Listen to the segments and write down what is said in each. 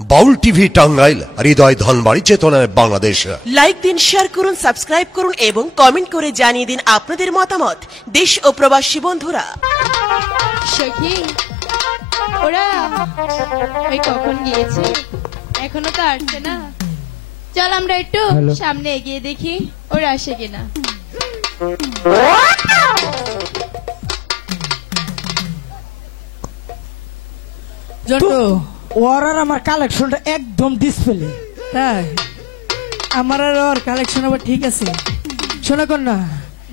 বাউল TV Tangail, হৃদয় ধনবাড়ি, চেতনায় Bangladesh. Like দিন, share করুন, সাবস্ক্রাইব করুন এবং কমেন্ট করে জানিয়ে দিন আপনাদের মতামত। দেশ ও প্রবাসী বন্ধুরা, সখী ওরা ওই কখন গিয়েছে, এখনো তো আসছে না। চল আমরা একটু সামনে এগিয়ে দেখি ওরা আসে কিনা। ওর আর আমার কালেকশনটা একদম ডিসপ্লে, তাই আমার আর ওর কালেকশন আবার ঠিক আছে। শোনা কন্যা,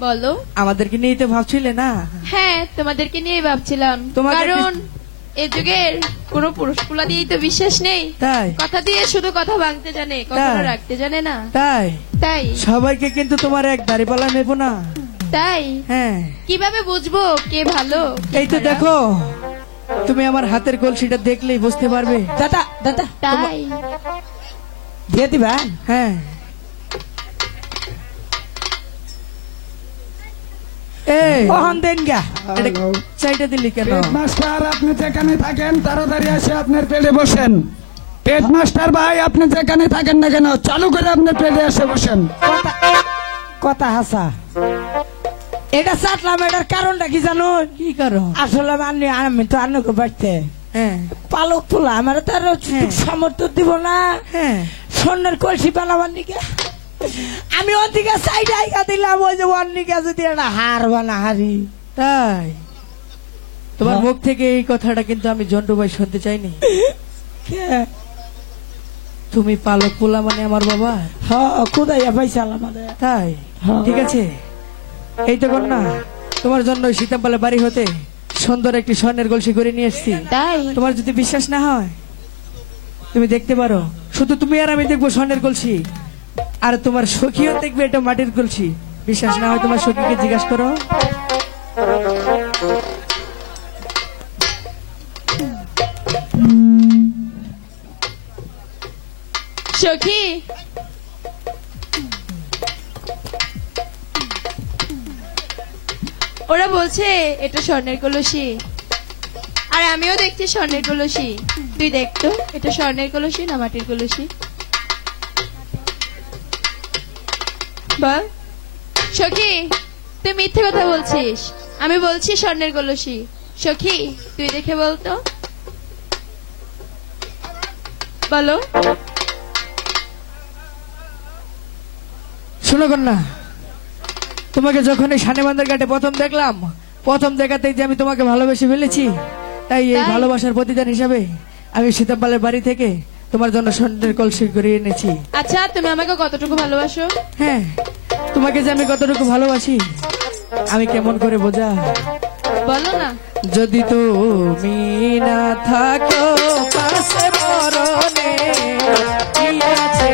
বলো। আমাদেরকে নিয়ে তো ভাবছিলে না? হ্যাঁ, তোমাদেরকে নিয়ে ভাবছিলাম, কারণ এ যুগের কোন পুরুষগুলা দিয়েই তো বিশ্বাস নেই। তাই কথা দিয়ে শুধু কথা ভাঙতে জানে, কখনো রাখতে জানে না। তাই তাই সবাইকে কিন্তু তোমার এক দাড়িপাল্লা নেবো না। তাই হ্যাঁ, কিভাবে বুঝবো কে ভালো? এই তো দেখো, তুমি আমার হাতের কলসিটা দেখলেই বুঝতে পারবে। দাদা দাদা, তাই দিয়ে দিবা? হ্যাঁ। চাইটা দিলি কেন? মাস্টার, আপনি যেখানে থাকেন তাড়াতাড়ি এসে আপনার পেটে বসেন। পেট মাস্টার ভাই, আপনি যেখানে থাকেন না কেন চালু করে আপনার পেটে এসে বসেন। কথা হাসা এটা চাটলাম, এটার কারণটা কি জানো? কি কারণ? আসলে আমি তো আন্নকে বাড়তে পালক তোলা, আমার তার সামর্থ্য দিব না স্বর্ণের কলসি বানাবার নিকে। আমি ওদিকে সাইড আইকা দিলাম, ওই যে অন্যকে যদি একটা হার বানা হারি। তাই তোমার মুখ থেকে এই কথাটা কিন্তু আমি জন্টু ভাই শুনতে চাইনি। তুমি পালক পোলা মানে আমার বাবা? কোথায় পাইছাল আমাদের? তাই ঠিক আছে, এই তো কন্যা, তোমার জন্য সীতাম্পালে বাড়ি হতে সুন্দর একটি স্বর্ণের কলসি করে নিয়ে এসছি। তাই তোমার যদি বিশ্বাস না হয় তুমি দেখতে পারো। শুধু তুমি আর আমি দেখবো স্বর্ণের কলসি, আর তোমার সখীও দেখবে এটা মাটির কলসি। বিশ্বাস না হয় তোমার সখীকে জিজ্ঞাসা করো। সখী, ওরা বলছে এটা স্বর্ণের কলসি, আর আমিও দেখছি স্বর্ণের কলসি। তুই দেখতো এটা স্বর্ণের কলসি না মাটির কলসি? বল সখী, তুই মিথ্যে কথা বলছিস। আমি বলছি স্বর্ণের কলসি। সখী, তুই দেখে বলতো, বলো। শোনো কন্যা, তোমাকে যখন এই শানেবান্দার ঘাটে প্রথম দেখলাম, প্রথম দেখাতেই যে আমি তোমাকে ভালোবেসে ফেলেছি। তাই এই ভালোবাসার প্রতিদান হিসাবে আমি সীতাম্পালের বাড়ি থেকে তোমার জন্য স্বর্ণের কলসি করে এনেছি। আচ্ছা, তুমি আমাকে কতটুকু ভালোবাসো? হ্যাঁ, তোমাকে যে আমি কতটুকু ভালোবাসি আমি কেমন করে বোঝা, বলো না। যদি তুমি না থাকো পাশে মরণে কি আছে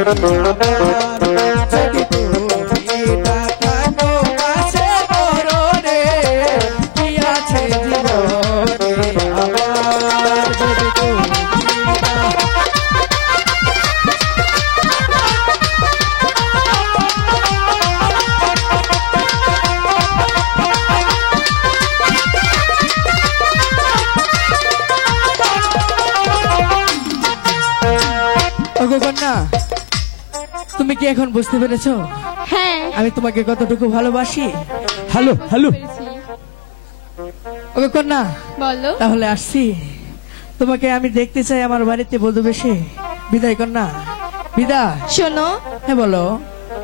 যদি তুমি তাকানো কাছে মরণে কি আছে জীবনে আমার যদি তুমি ওগো কন্যা, তুমি কি এখন বুঝতে পেরেছো হ্যাঁ আমি তোমাকে কতটুকু ভালোবাসি? হ্যালো হ্যালো পেরেছি। ওগো কন্যা, বলো তাহলে আসছি। তোমাকে আমি দেখতে চাই আমার বাড়িতে বধূ বেশে। বিদায় কন্যা, বিদায়। শোনো, হ্যাঁ বলো।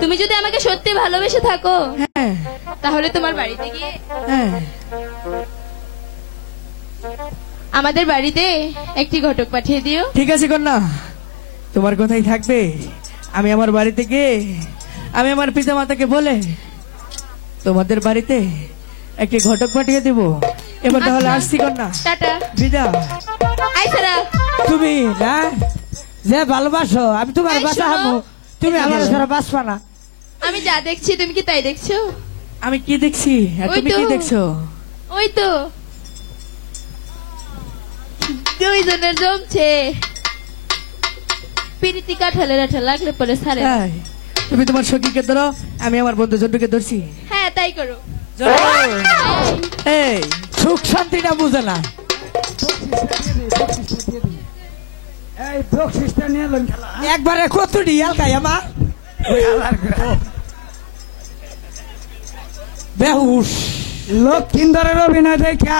তুমি যদি আমাকে সত্যি ভালোবেসে থাকো হ্যাঁ তাহলে তোমার বাড়িতে গিয়ে হ্যাঁ আমাদের বাড়িতে একটি ঘটক পাঠিয়ে দিও। ঠিক আছে কন্যা, তোমার কথাই থাকবে। আমি আমার বাড়িতে গিয়ে আমি আমার পিতা মাতাকে বলে তোমাদের বাড়িতে একটি ঘটক পাঠিয়ে দেব। এবার তাহলে আচ্ছা। আসছি কন্যা, টাটা। বিদায়। আই সারা, তুমি না যে ভালোবাসো আমি তোমার এই বাসা শোনো। হামু, তুমি আমার ছাড়া বাঁচবা না। আমি যা দেখছি তুমি কি তাই দেখছো? আমি কি দেখছি আর ওই তুমি তো। কি দেখছো? ওই তো দুইজনের জমছে পিরিতি কাঠালের আঠা লাগলে পরে ছাড়ে না। এই, তুমি তোমার সখীকে ধরো, আমি আমার বন্ধু জন্টুকে ধরছি। হ্যাঁ তাই করো। এই সুখ শান্তিটা বুঝে না। এই বকশিসটা নিয়ে এলেন খেলা একবারে কত ডিয়াল খাই আমার বেহুশ। লক্ষিন্দরের অভিনয় দেখে